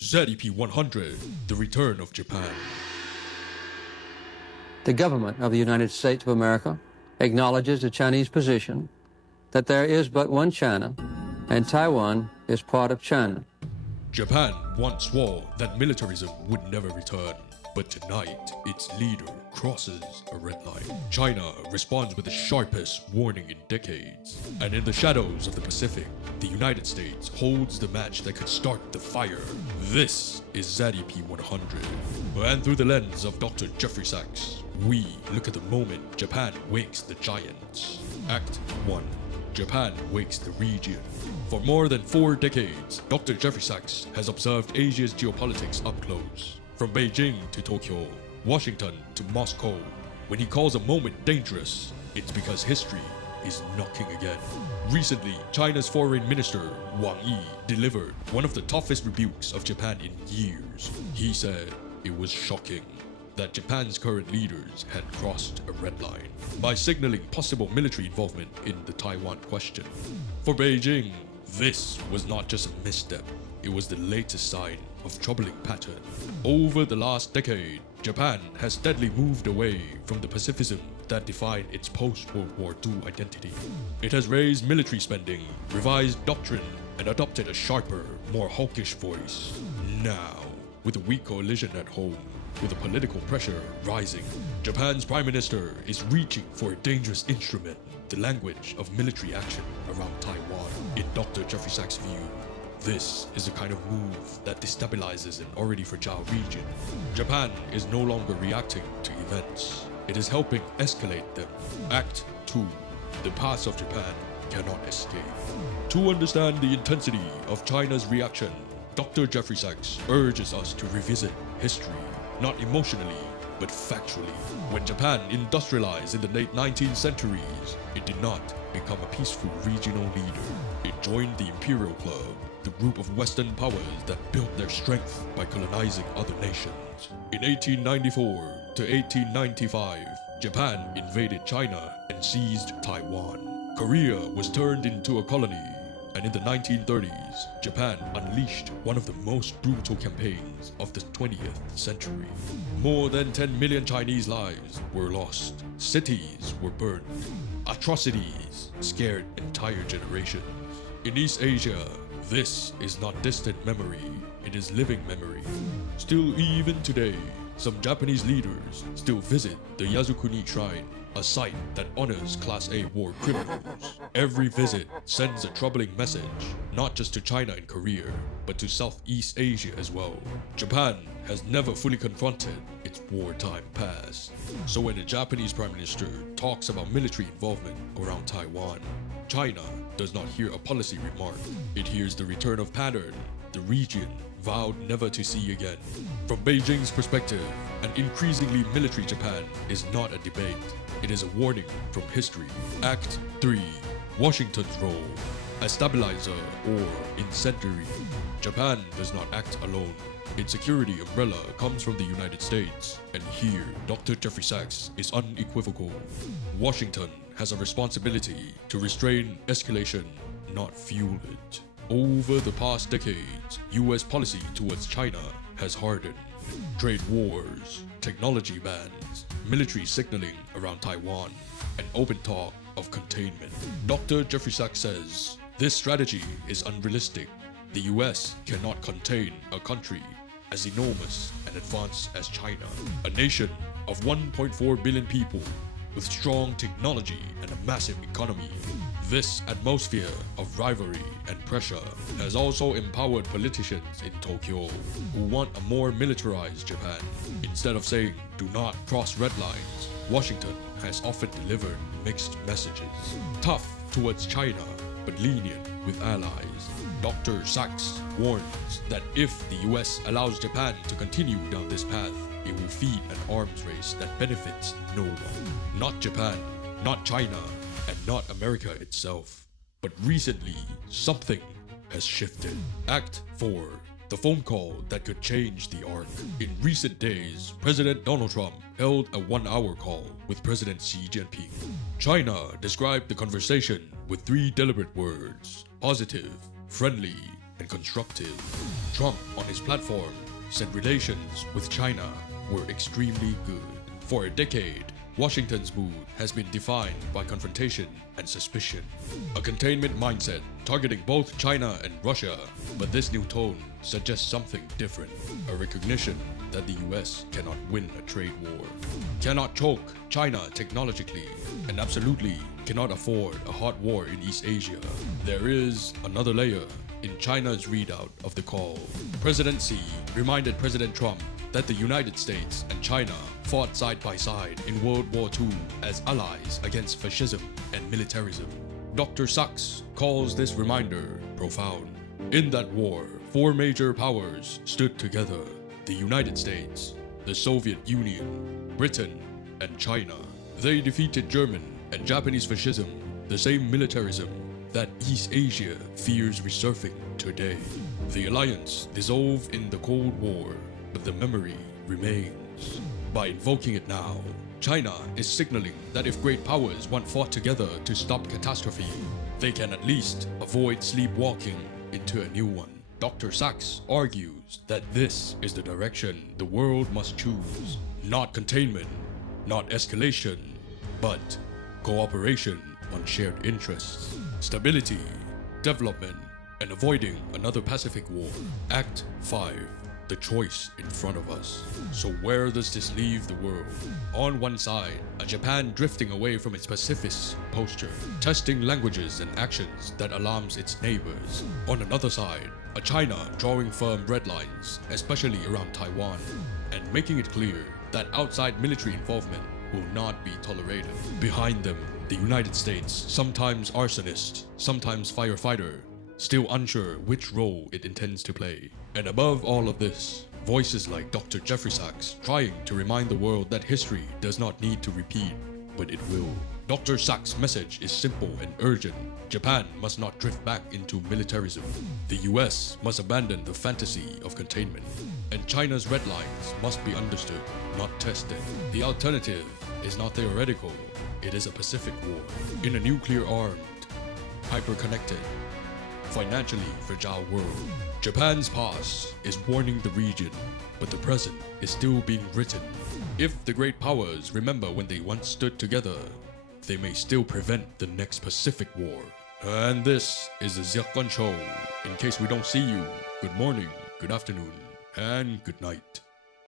ZeP100, The Return of Japan. The government of the United States of America acknowledges the Chinese position that there is but one China, and Taiwan is part of China. Japan once swore that militarism would never return, but tonight its leader crosses a red line. China responds with the sharpest warning in decades, and in the shadows of the Pacific, the United States holds the match that could start the fire. This is ZeP100, and through the lens of Dr. Jeffrey Sachs, we look at the moment Japan wakes the giants. Act 1. Japan wakes the region. For more than 4 decades, Dr. Jeffrey Sachs has observed Asia's geopolitics up close. From Beijing to Tokyo, Washington to Moscow. When he calls a moment dangerous, it's because history is knocking again. Recently, China's foreign minister, Wang Yi, delivered one of the toughest rebukes of Japan in years. He said it was shocking that Japan's current leaders had crossed a red line by signaling possible military involvement in the Taiwan question. For Beijing, this was not just a misstep, it was the latest sign of troubling pattern. Over the last decade, Japan has steadily moved away from the pacifism that defined its post-World War II identity. It has raised military spending, revised doctrine, and adopted a sharper, more hawkish voice. Now, with a weak coalition at home, with the political pressure rising, Japan's prime minister is reaching for a dangerous instrument, the language of military action around Taiwan. In Dr. Jeffrey Sachs' view, this is the kind of move that destabilizes an already fragile region. Japan is no longer reacting to events, it is helping escalate them. Act 2. The past of Japan cannot escape. To understand the intensity of China's reaction, Dr. Jeffrey Sachs urges us to revisit history, not emotionally, but factually. When Japan industrialized in the late 19th centuries, it did not become a peaceful regional leader. It joined the Imperial Club, the group of Western powers that built their strength by colonizing other nations. In 1894 to 1895, Japan invaded China and seized Taiwan. Korea was turned into a colony, and in the 1930s, Japan unleashed one of the most brutal campaigns of the 20th century. More than 10 million Chinese lives were lost. Cities were burned. Atrocities scared entire generations. In East Asia, this is not distant memory, it is living memory. Still, even today, some Japanese leaders still visit the Yasukuni Shrine, a site that honors Class A war criminals. Every visit sends a troubling message, not just to China and Korea, but to Southeast Asia as well. Japan has never fully confronted its wartime past. So when a Japanese prime minister talks about military involvement around Taiwan, China does not hear a policy remark. It hears the return of pattern, the region vowed never to see again. From Beijing's perspective, an increasingly military Japan is not a debate. It is a warning from history. Act 3. Washington's role as stabilizer or incendiary. Japan does not act alone. Its security umbrella comes from the United States, and here Dr. Jeffrey Sachs is unequivocal. Washington has a responsibility to restrain escalation, not fuel it. Over the past decades, US policy towards China has hardened. Trade wars, technology bans, military signaling around Taiwan, and open talk of containment. Dr. Jeffrey Sachs says, this strategy is unrealistic. The US cannot contain a country as enormous and advanced as China, a nation of 1.4 billion people with strong technology and a massive economy. This atmosphere of rivalry and pressure has also empowered politicians in Tokyo who want a more militarized Japan. Instead of saying, do not cross red lines, Washington has often delivered mixed messages. Tough towards China, but lenient with allies. Dr. Sachs warns that if the US allows Japan to continue down this path, it will feed an arms race that benefits no one. Not Japan, not China, and not America itself. But recently, something has shifted. Act 4. The phone call that could change the arc. In recent days, President Donald Trump held a 1-hour call with President Xi Jinping. China described the conversation with 3 deliberate words: positive, friendly, and constructive. Trump, on his platform, said relations with China were extremely good. For a decade, Washington's mood has been defined by confrontation and suspicion, a containment mindset targeting both China and Russia. But this new tone suggests something different, a recognition that the US cannot win a trade war, cannot choke China technologically, and absolutely cannot afford a hot war in East Asia. There is another layer in China's readout of the call. President Xi reminded President Trump that the United States and China fought side by side in World War II as allies against fascism and militarism. Dr. Sachs calls this reminder profound. In that war, four major powers stood together: the United States, the Soviet Union, Britain, and China. They defeated German and Japanese fascism, the same militarism that East Asia fears resurfacing today. The alliance dissolved in the Cold War, but the memory remains. By invoking it now, China is signaling that if great powers want fought together to stop catastrophe, they can at least avoid sleepwalking into a new one. Dr. Sachs argues that this is the direction the world must choose. Not containment, not escalation, but cooperation on shared interests, stability, development, and avoiding another Pacific War. Act 5. The choice in front of us. So where does this leave the world? On one side, a Japan drifting away from its pacifist posture, testing languages and actions that alarms its neighbors. On another side, a China drawing firm red lines, especially around Taiwan, and making it clear that outside military involvement will not be tolerated. Behind them, the United States, sometimes arsonist, sometimes firefighter, still unsure which role it intends to play. And above all of this, voices like Dr. Jeffrey Sachs trying to remind the world that history does not need to repeat, but it will. Dr. Sachs' message is simple and urgent. Japan must not drift back into militarism. The US must abandon the fantasy of containment. And China's red lines must be understood, not tested. The alternative is not theoretical, it is a Pacific war. In a nuclear-armed, hyper-connected, financially fragile world, Japan's past is warning the region, but the present is still being written. If the great powers remember when they once stood together, they may still prevent the next Pacific War. And this is the ZeP100Eng Show. In case we don't see you, good morning, good afternoon, and good night.